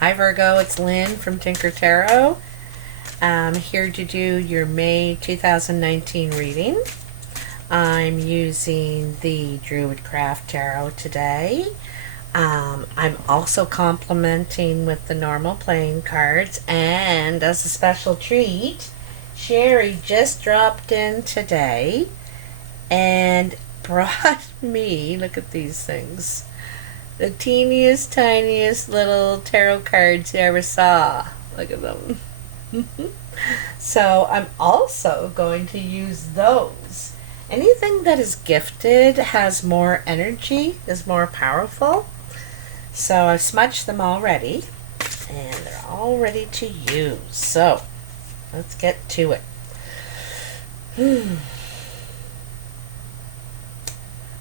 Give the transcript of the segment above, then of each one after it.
Hi Virgo, it's Lynn from Tinker Tarot. I'm here to do your May 2019 reading. I'm using the Druid Craft Tarot today. I'm also complementing with the normal playing cards, and as a special treat, Sherry just dropped in today and brought me, look at these things, the teeniest, tiniest little tarot cards you ever saw. Look at them. So I'm also going to use those. Anything that is gifted has more energy, is more powerful. So I've smudged them already, and they're all ready to use. So let's get to it.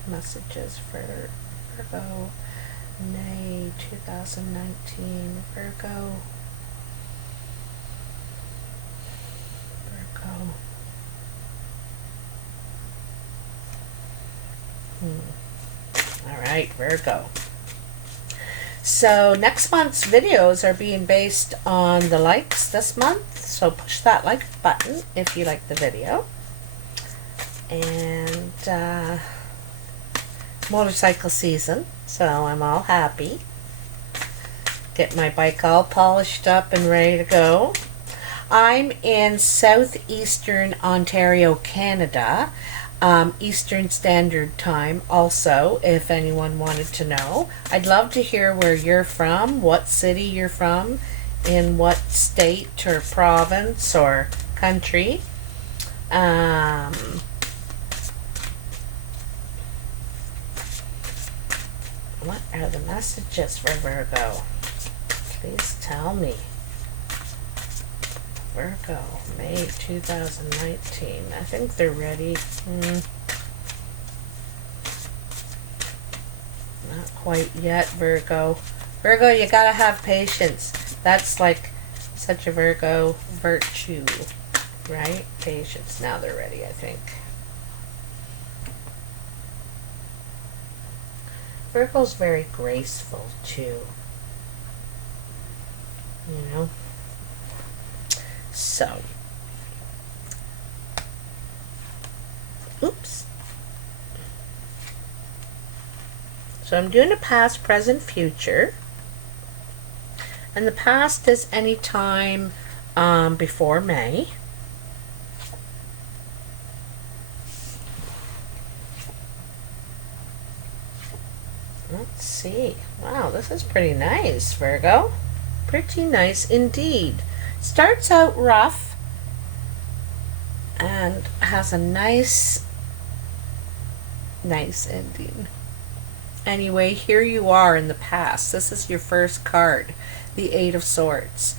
Messages for Virgo, May 2019, Virgo. All right, Virgo. So next month's videos are being based on the likes this month. So push that like button if you like the video. And motorcycle season, so I'm all happy. Get my bike all polished up and ready to go. I'm in southeastern Ontario, Canada, Eastern Standard Time also, if anyone wanted to know. I'd love to hear where you're from, what city you're from, in what state or province or country. What are the messages for Virgo? Please tell me. Virgo, May 2019. I think they're ready. Not quite yet, Virgo. Virgo, you gotta have patience. That's like such a Virgo virtue, right? Patience. Now they're ready, I think. Virgo's very graceful, too. You know? So. Oops. So I'm doing a past, present, future. And the past is any time before May. Let's see. Wow, this is pretty nice, Virgo. Pretty nice indeed. Starts out rough and has a nice ending. Anyway, here you are in the past. This is your first card, the Eight of Swords.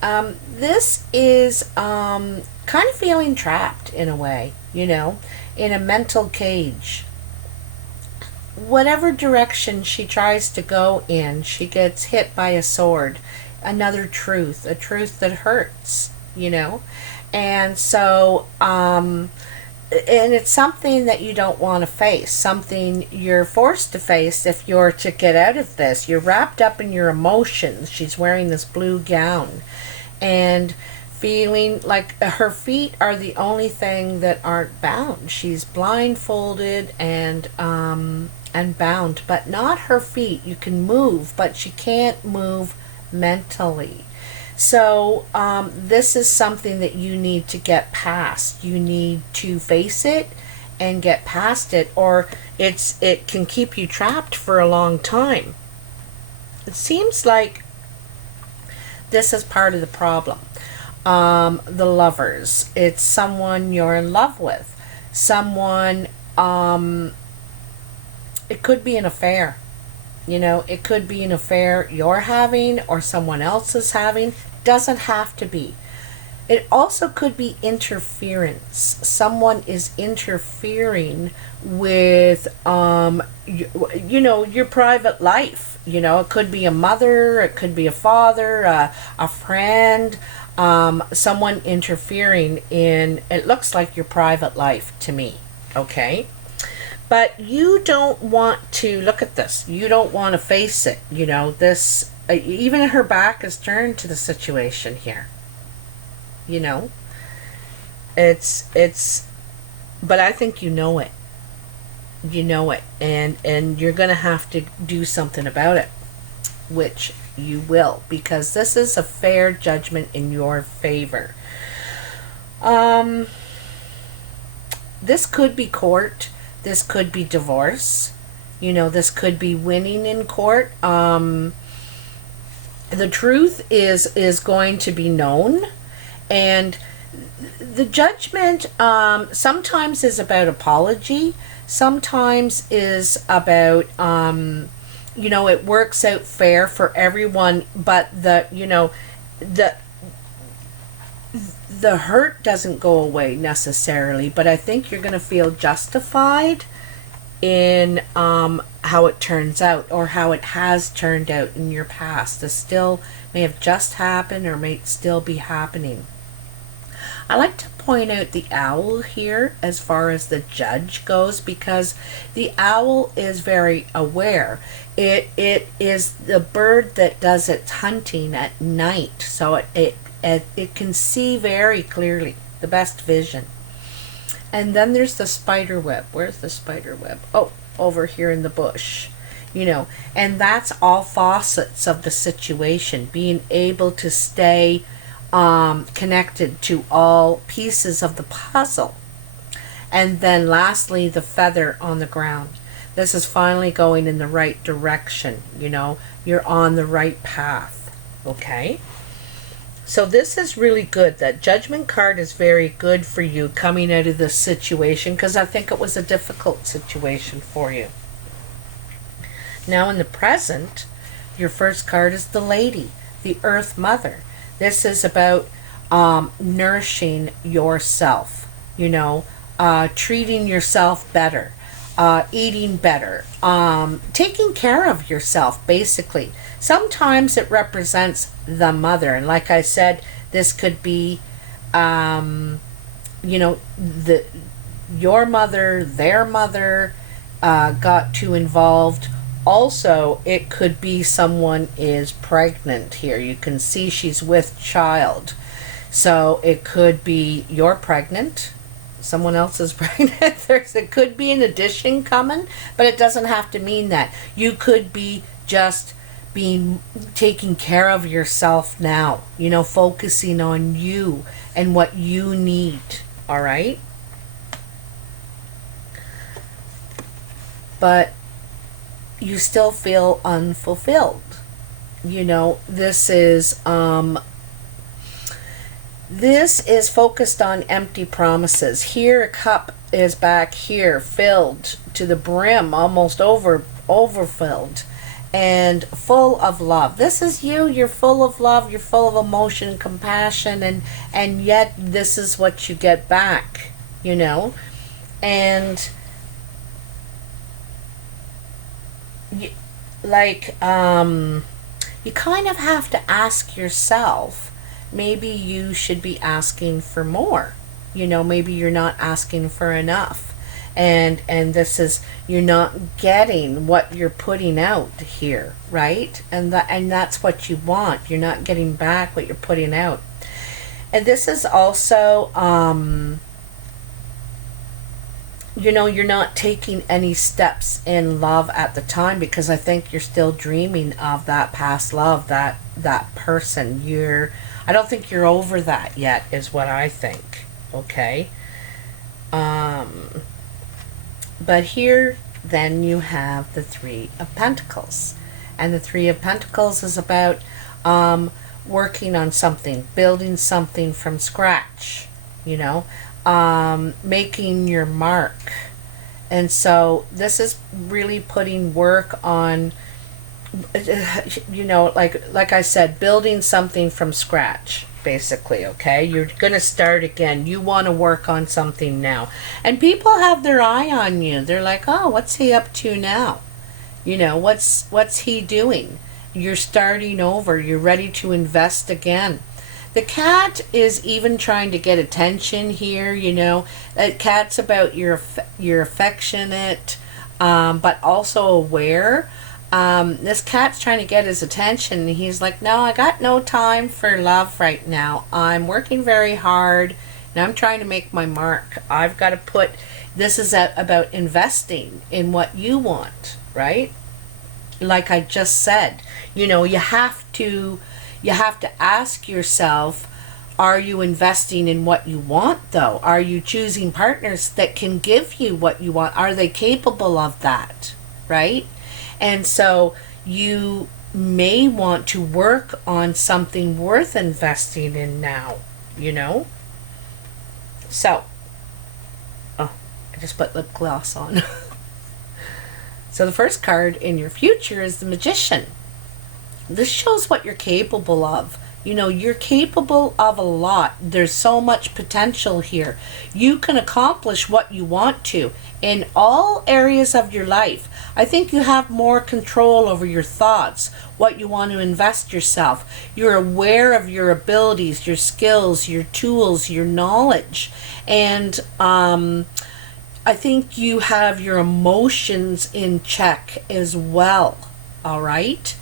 This is kind of feeling trapped in a way, you know, in a mental cage. Whatever direction she tries to go in, she gets hit by a sword. Another truth, a truth that hurts, you know. And so, and it's something that you don't want to face, something you're forced to face if you're to get out of this. You're wrapped up in your emotions. She's wearing this blue gown and feeling like her feet are the only thing that aren't bound. She's blindfolded and bound, but not her feet. You can move, but she can't move mentally. So this is something that you need to get past. You need to face it and get past it, or it can keep you trapped for a long time. It seems like this is part of the problem. The lovers. It's someone you're in love with. Someone, it could be an affair. You know, it could be an affair you're having or someone else is having. Doesn't have to be. It also could be interference. Someone is interfering with, you know, your private life. You know, it could be a mother, it could be a father, a friend, someone interfering in, it looks like your private life to me, okay? But you don't want to look at this. You don't want to face it. You know, this even her back is turned to the situation here. You know, it's but I think you know it. You know it, and you're gonna have to do something about it, which you will, because this is a fair judgment in your favor. This could be court, this could be divorce, you know, this could be winning in court. The truth is going to be known, and the judgment sometimes is about apology, sometimes is about you know, it works out fair for everyone, but the hurt doesn't go away necessarily, but I think you're going to feel justified in how it turns out, or how it has turned out in your past. This still may have just happened or may still be happening. I like to point out the owl here as far as the judge goes, because the owl is very aware. It is the bird that does its hunting at night, so it can see very clearly, the best vision. And then there's the spider web. Where's the spider web? Oh, over here in the bush. You know, and that's all facets of the situation, being able to stay connected to all pieces of the puzzle. And then lastly, the feather on the ground. This is finally going in the right direction. You know, you're on the right path. Okay? So this is really good. That judgment card is very good for you coming out of this situation, because I think it was a difficult situation for you. Now in the present, your first card is the Lady, the Earth Mother. This is about nourishing yourself, you know, treating yourself better, eating better, taking care of yourself, basically. Sometimes it represents the mother, and like I said, this could be, you know, your mother, their mother got too involved. Also, it could be someone is pregnant here. You can see she's with child. So it could be you're pregnant, someone else is pregnant. It could be an addition coming, but it doesn't have to mean that. You could be just taking care of yourself now, you know, focusing on you and what you need. All right? But you still feel unfulfilled. You know, this is focused on empty promises. Here a cup is back here filled to the brim, almost overfilled, and full of love. This is you. You're full of love, you're full of emotion, compassion, and yet this is what you get back, you know. And you kind of have to ask yourself, maybe you should be asking for more. You know, maybe you're not asking for enough. And this is, you're not getting what you're putting out here, right? And that's what you want. You're not getting back what you're putting out. And this is also you know, you're not taking any steps in love at the time, because I think you're still dreaming of that past love, that person. I don't think you're over that yet, is what I think. Okay? But here, then you have the Three of Pentacles. And the Three of Pentacles is about working on something, building something from scratch, you know, making your mark. And so this is really putting work on, you know, like I said, building something from scratch, basically. Okay, you're gonna start again. You want to work on something now, and people have their eye on you. They're like, oh, what's he up to now? You know, what's he doing? You're starting over. You're ready to invest again. The cat is even trying to get attention here, you know. That cat's about you're affectionate, but also aware. This cat's trying to get his attention, and he's like, no, I got no time for love right now. I'm working very hard, and I'm trying to make my mark. I've got to put, this is about investing in what you want, right? Like I just said, you know, you have to ask yourself, are you investing in what you want, though? Are you choosing partners that can give you what you want? Are they capable of that, right? And so you may want to work on something worth investing in now, you know? So, oh, I just put lip gloss on. So the first card in your future is the Magician. This shows what you're capable of. You know, you're capable of a lot. There's so much potential here. You can accomplish what you want to in all areas of your life. I think you have more control over your thoughts, what you want to invest yourself. You're aware of your abilities, your skills, your tools, your knowledge. And I think you have your emotions in check as well. All right?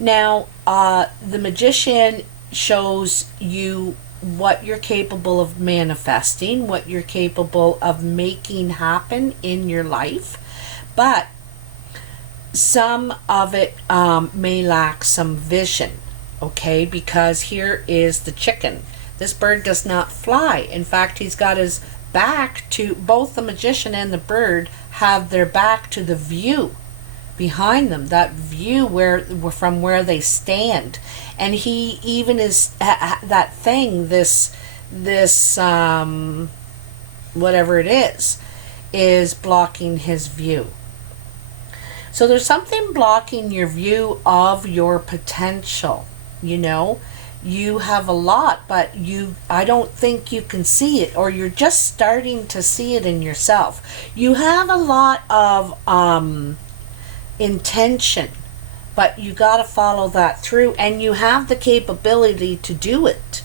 Now, the Magician shows you what you're capable of manifesting, what you're capable of making happen in your life, but some of it may lack some vision, okay? Because here is the chicken. This bird does not fly. In fact, he's got his back to, both the Magician and the bird have their back to the view behind them, that view from where they stand. And he even is that thing, this whatever it is blocking his view. So there's something blocking your view of your potential. You know, you have a lot, but I don't think you can see it, or you're just starting to see it in yourself. You have a lot of intention, but you got to follow that through, and you have the capability to do it.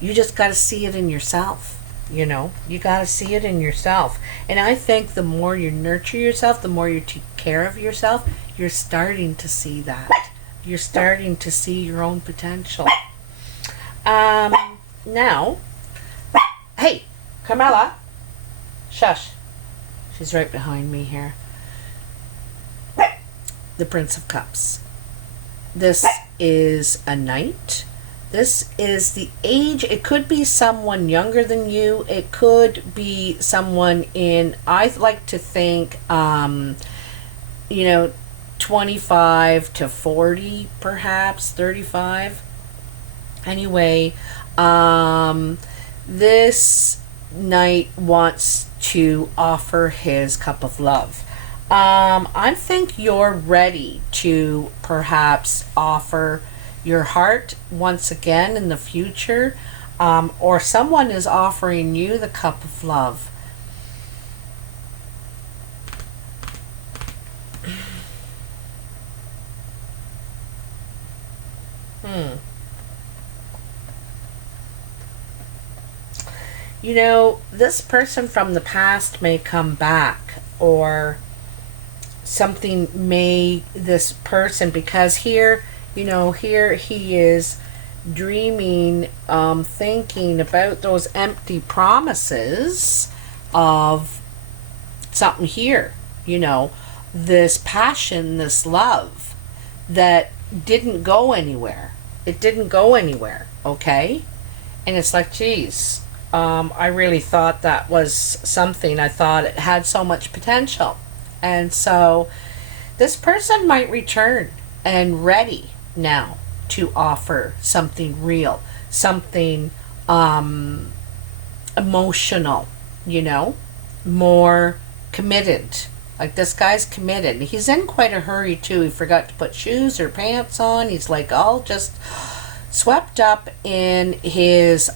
You just got to see it in yourself. You know, you got to see it in yourself. And I think the more you nurture yourself, the more you take care of yourself, you're starting to see that. You're starting to see your own potential. Now, hey, Carmela, shush. She's right behind me here. The Prince of Cups. This is a knight. This is the age. It could be someone younger than you. It could be someone in, I like to think, 25 to 40, perhaps 35. Anyway, this knight wants to offer his cup of love. I think you're ready to perhaps offer your heart once again in the future, or someone is offering you the cup of love. You know, this person from the past may come back, or something may, this person, because here, you know, here he is dreaming, thinking about those empty promises of something here, you know, this passion, this love that didn't go anywhere. It didn't go anywhere, okay? And it's like, geez, I really thought that was something. I thought it had so much potential. And so this person might return and ready now to offer something real, something emotional, you know, more committed. Like, this guy's committed. He's in quite a hurry too. He forgot to put shoes or pants on. He's like all just swept up in his,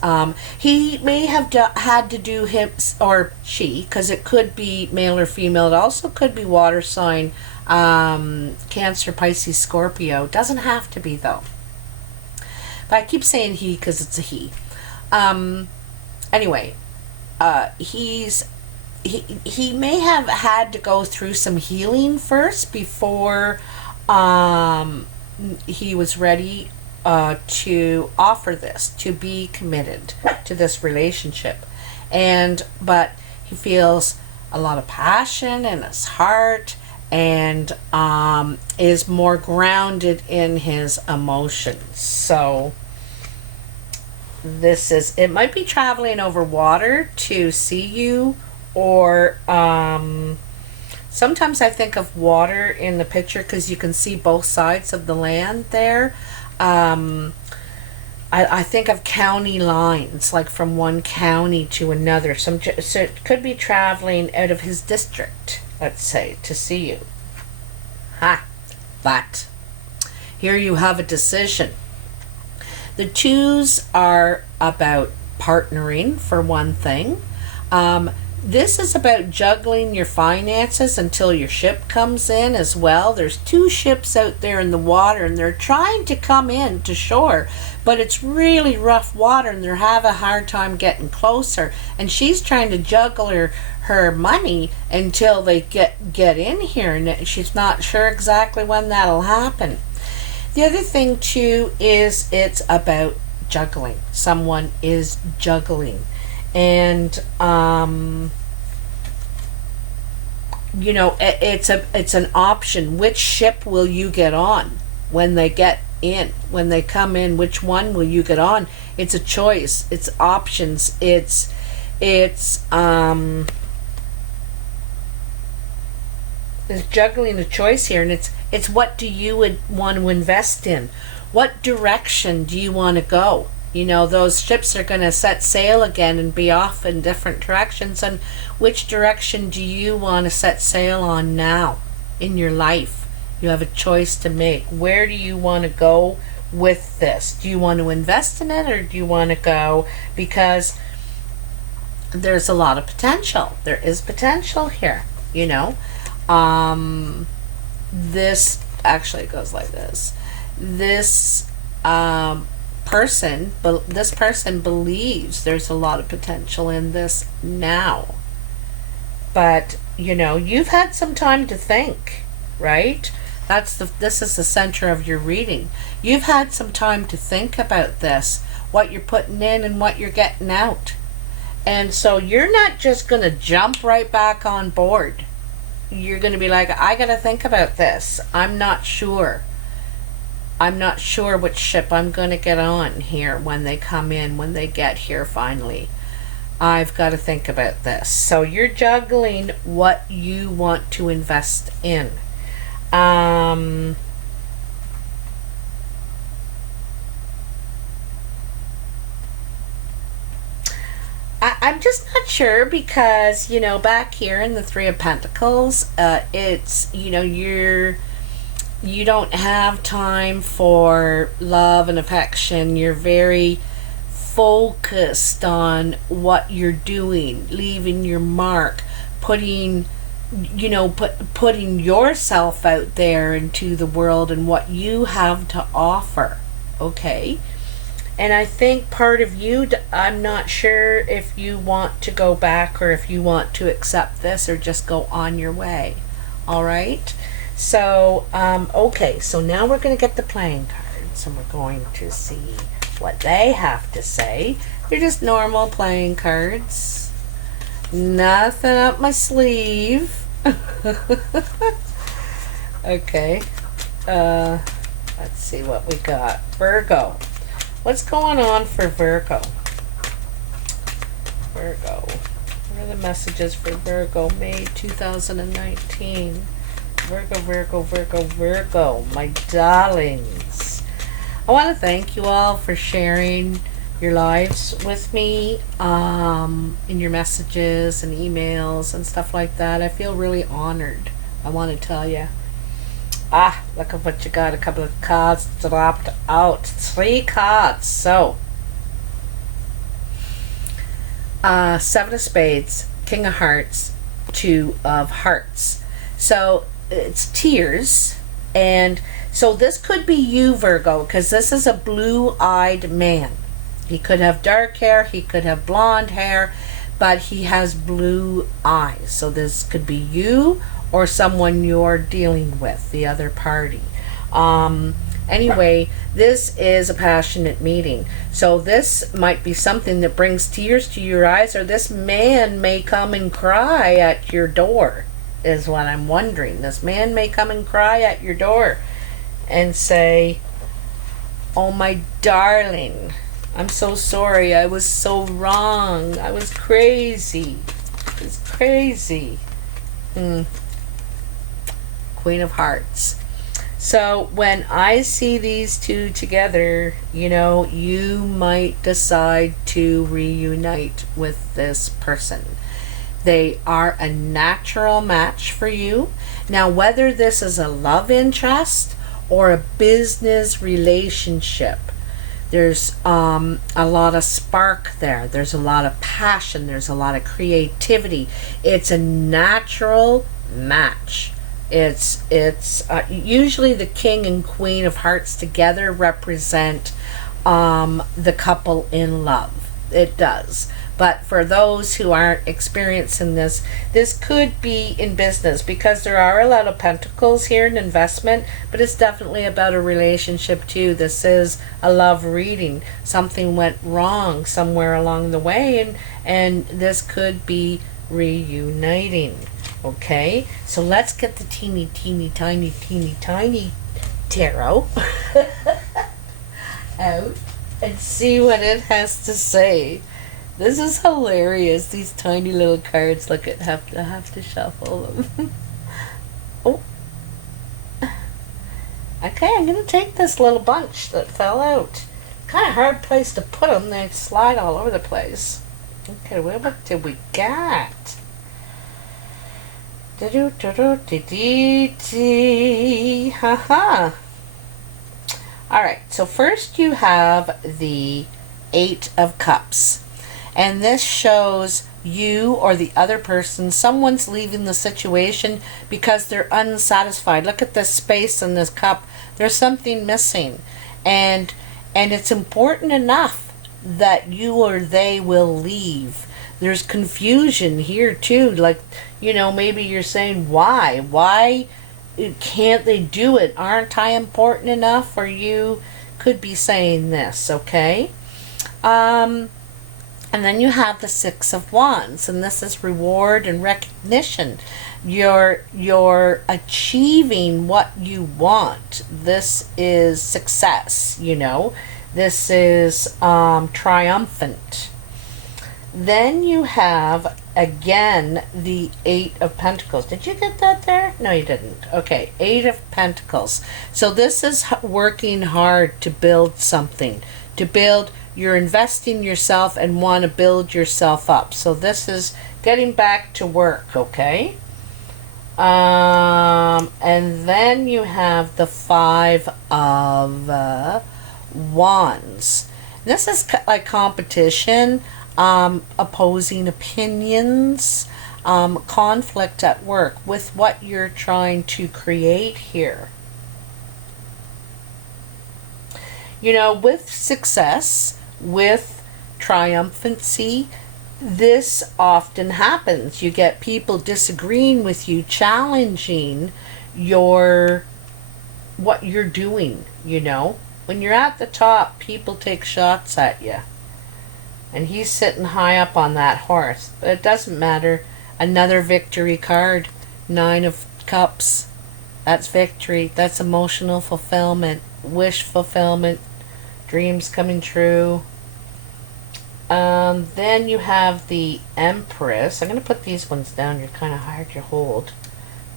he may have had to do him, or she, because it could be male or female. It also could be water sign, Cancer, Pisces, Scorpio. Doesn't have to be, though. But I keep saying he because it's a he. Anyway, he may have had to go through some healing first before he was ready to offer this, to be committed to this relationship. But he feels a lot of passion in his heart, and is more grounded in his emotions. So it might be traveling over water to see you, or sometimes I think of water in the picture because you can see both sides of the land there. I think of county lines, like from one county to another. So it could be traveling out of his district, let's say, to see you. But here you have a decision. The twos are about partnering, for one thing. This is about juggling your finances until your ship comes in as well. There's two ships out there in the water, and they're trying to come in to shore, but it's really rough water, and they're having a hard time getting closer. And she's trying to juggle her money until they get in here, and she's not sure exactly when that'll happen. The other thing too is it's about juggling. Someone is juggling. And it's an option. Which ship will you get on when they get in? When they come in, which one will you get on? It's a choice. It's options. It's juggling a choice here, and it's what do you would want to invest in? What direction do you want to go? Those ships are going to set sail again and be off in different directions. And which direction do you want to set sail on now in your life? You have a choice to make. Where do you want to go with this? Do you want to invest in it, or do you want to go because there's a lot of potential? There is potential here, This actually goes like this. This person believes there's a lot of potential in this now. But, you've had some time to think, right? This is the center of your reading. You've had some time to think about this, what you're putting in and what you're getting out. And so you're not just going to jump right back on board. You're going to be like, I got to think about this. I'm not sure which ship I'm going to get on here when they come in, when they get here finally. I've got to think about this. So you're juggling what you want to invest in. I'm just not sure because, back here in the Three of Pentacles, it's, you don't have time for love and affection. You're very focused on what you're doing, leaving your mark, putting yourself out there into the world and what you have to offer. Okay? And I think part of you, I'm not sure if you want to go back or if you want to accept this or just go on your way. All right? So, okay, so now we're going to get the playing cards and we're going to see what they have to say. They're just normal playing cards. Nothing up my sleeve. Okay. Let's see what we got. Virgo. What's going on for Virgo? Virgo. What are the messages for Virgo? May 2019. Virgo, my darlings. I want to thank you all for sharing your lives with me in your messages and emails and stuff like that. I feel really honored. I want to tell you. Look at what you got. A couple of cards dropped out. 3 cards. So, Seven of Spades, King of Hearts, 2 of Hearts. So, it's tears. And so this could be you, Virgo, because this is a blue-eyed man. He could have dark hair, he could have blonde hair, but he has blue eyes. So this could be you or someone you're dealing with, the other party. Anyway, this is a passionate meeting. So this might be something that brings tears to your eyes, or this man may come and cry at your door, is what I'm wondering. This man may come and cry at your door and say, "Oh, my darling, I'm so sorry. I was so wrong. I was crazy. It was crazy." Queen of Hearts. So when I see these two together, you know, you might decide to reunite with this person. They are a natural match for you. Now, whether this is a love interest or a business relationship, there's a lot of spark there. There's a lot of passion. There's a lot of creativity. It's a natural match. It's usually the King and Queen of Hearts together represent the couple in love. It does. But for those who aren't experiencing this, this could be in business, because there are a lot of pentacles here in investment, but it's definitely about a relationship too. This is a love reading. Something went wrong somewhere along the way, and this could be reuniting. Okay, so let's get the teeny tiny tarot out and see what it has to say. This is hilarious, these tiny little cards. Look, I have to shuffle them. Oh. Okay, I'm going to take this little bunch that fell out. Kind of hard place to put them. They slide all over the place. Okay, what did we get? Haha. Alright, so first you have the 8 of Cups. And this shows you or the other person, someone's leaving the situation because they're unsatisfied. Look at this space in this cup. There's something missing. And it's important enough that you or they will leave. There's confusion here too. Like, you know, maybe you're saying, why? Why can't they do it? Aren't I important enough? Or you could be saying this, okay? And then you have the 6 of Wands, and this is reward and recognition. You're achieving what you want. This is success, you know. This is triumphant. Then you have, again, the 8 of Pentacles. Did you get that there? No, you didn't. Okay, 8 of Pentacles. So this is working hard to build something. You're investing yourself and want to build yourself up. So this is getting back to work, okay? And then you have the 5 of Wands. This is like competition, opposing opinions, conflict at work with what you're trying to create here. You know, with success, with triumphancy, this often happens. You get people disagreeing with you, challenging what you're doing, you know. When you're at the top, people take shots at you. And he's sitting high up on that horse. But it doesn't matter. Another victory card. 9 of Cups. That's victory. That's emotional fulfillment. Wish fulfillment. Dreams coming true. Then you have the Empress. I'm going to put these ones down. You're kind of hard to hold.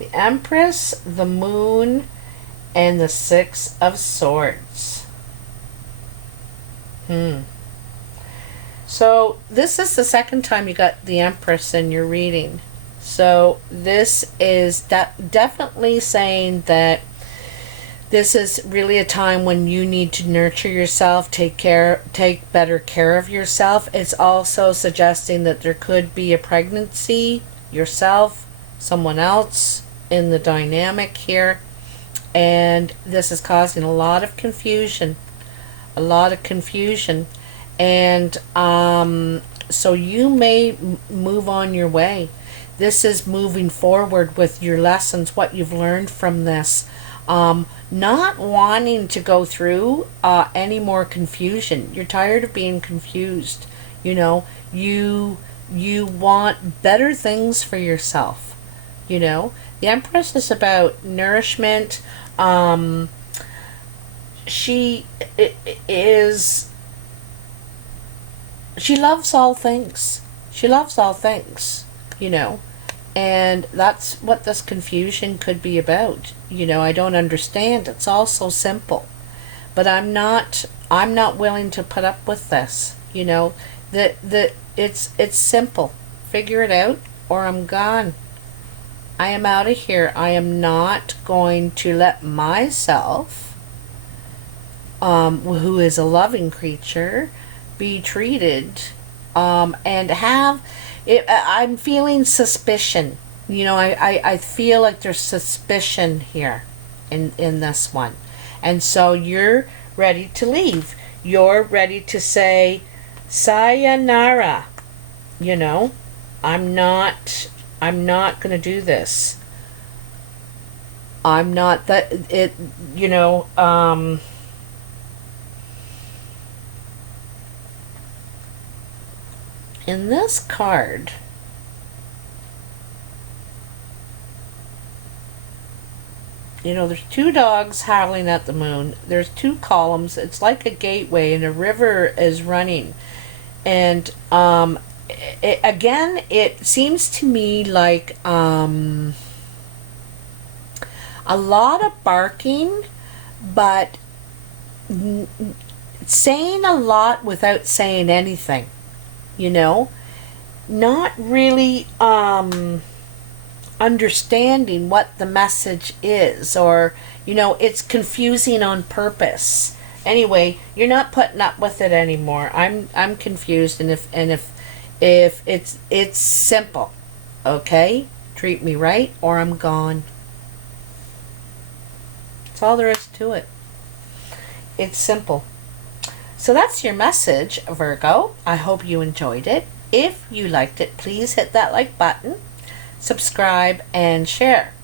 The Empress, the Moon, and the 6 of Swords. So this is the second time you got the Empress in your reading. So this is definitely saying that this is really a time when you need to nurture yourself, take better care of yourself. It's also suggesting that there could be a pregnancy, yourself, someone else in the dynamic here. And this is causing a lot of confusion. And so you may move on your way. This is moving forward with your lessons, what you've learned from this. not wanting to go through any more confusion. You're tired of being confused. You know, you want better things for yourself. You know, the Empress is about nourishment. She is. She loves all things. She loves all things. You know, and that's what this confusion could be about. You know, I don't understand. It's all so simple, but I'm not willing to put up with this. You know, that it's simple. Figure it out, or I'm gone. I am out of here. I am not going to let myself, who is a loving creature, be treated, and have it. I'm feeling suspicion. You know, I feel like there's suspicion here in this one. And so you're ready to leave. You're ready to say sayonara. You know, I'm not going to do this. I'm not that it, you know, in this card, you know, there's two dogs howling at the moon. There's two columns. It's like a gateway, and a river is running. And again, it seems to me like a lot of barking, but saying a lot without saying anything. You know, not really understanding what the message is, or, you know, it's confusing on purpose. Anyway, you're not putting up with it anymore. I'm confused, and if it's simple, okay? Treat me right, or I'm gone. That's all there is to it. It's simple. So that's your message, Virgo. I hope you enjoyed it. If you liked it, please hit that like button, subscribe, and share.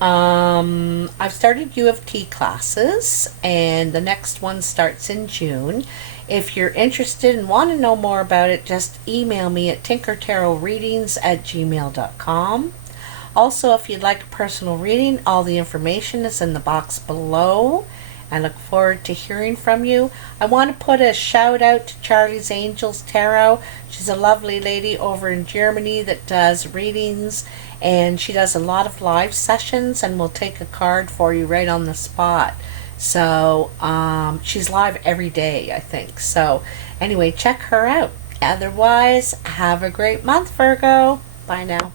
I've started U of T classes, and the next one starts in June. If you're interested and want to know more about it, just email me at tinkertarotreadings@gmail.com. Also, if you'd like a personal reading, all the information is in the box below. I look forward to hearing from you. I want to put a shout out to Charlie's Angels Tarot. She's a lovely lady over in Germany that does readings, and she does a lot of live sessions and will take a card for you right on the spot. So she's live every day, I think. So anyway, check her out. Otherwise, have a great month, Virgo. Bye now.